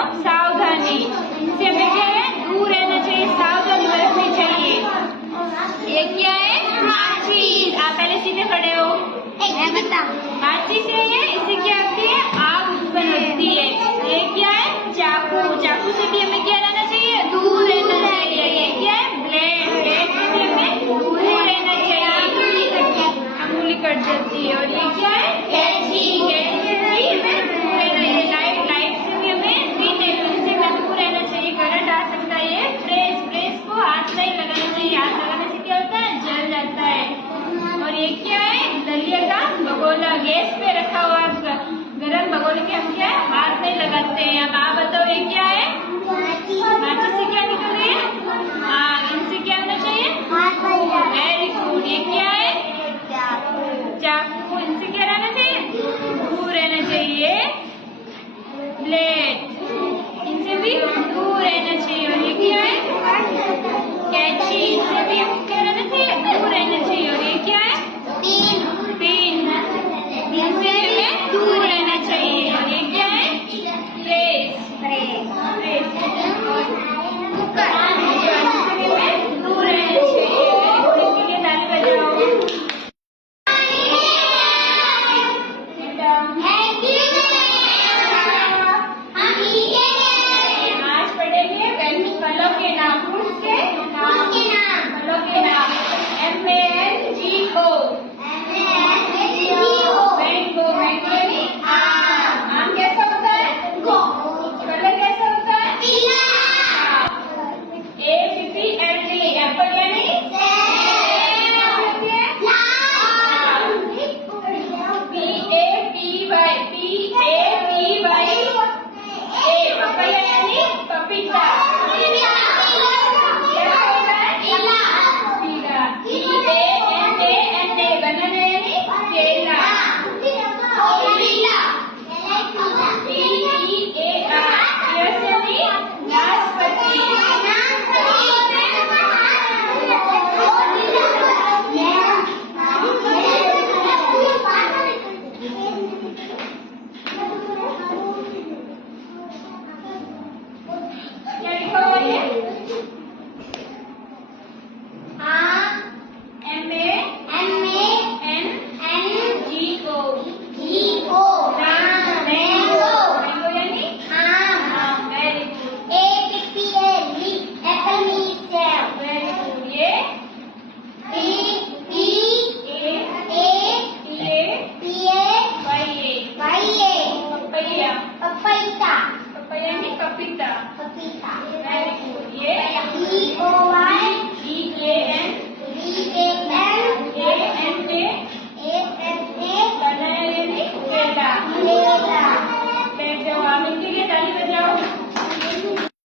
सावधानी। इनसे हमें क्या है, दूर रहना चाहिए, सावधानी बरतनी चाहिए। ये क्या है, माचिस। आप पहले सीधे खड़े हो। माचिस है ये, इससे क्या होती है, आग उत्पन्न होती है। ये क्या है, चाकू। चाकू से भी हमें क्या रहना चाहिए, दूर रहना चाहिए। ये क्या है, ब्लेड। ब्लेड से भी हमें दूर रहना चाहिए, अंगुली कट जाती है। और ये क्या है, कैंची। कैंची से भी हमें दूर रहना चाहिए। लाइट। लाइट से भी हमें से दूर रहना चाहिए, करंट आ सकता है। ये प्रेस। प्रेस को हाथ नहीं लगाना चाहिए, हाथ लगाने से क्या होता है, जल जाता है। और ये क्या है, दलिया का भगोना। गैस पे रखा हुआ गरम भगोने के हम क्या है, हाथ नहीं लगाते हैं। अब आप बताओ ये क्या है, माचिस से क्या निकल रही है, हाँ, इनसे क्या होना चाहिए, वेरी गुड। ये क्या है, चाकू। इनसे क्या रहना चाहिए, दूर रहना चाहिए। ब्लेड।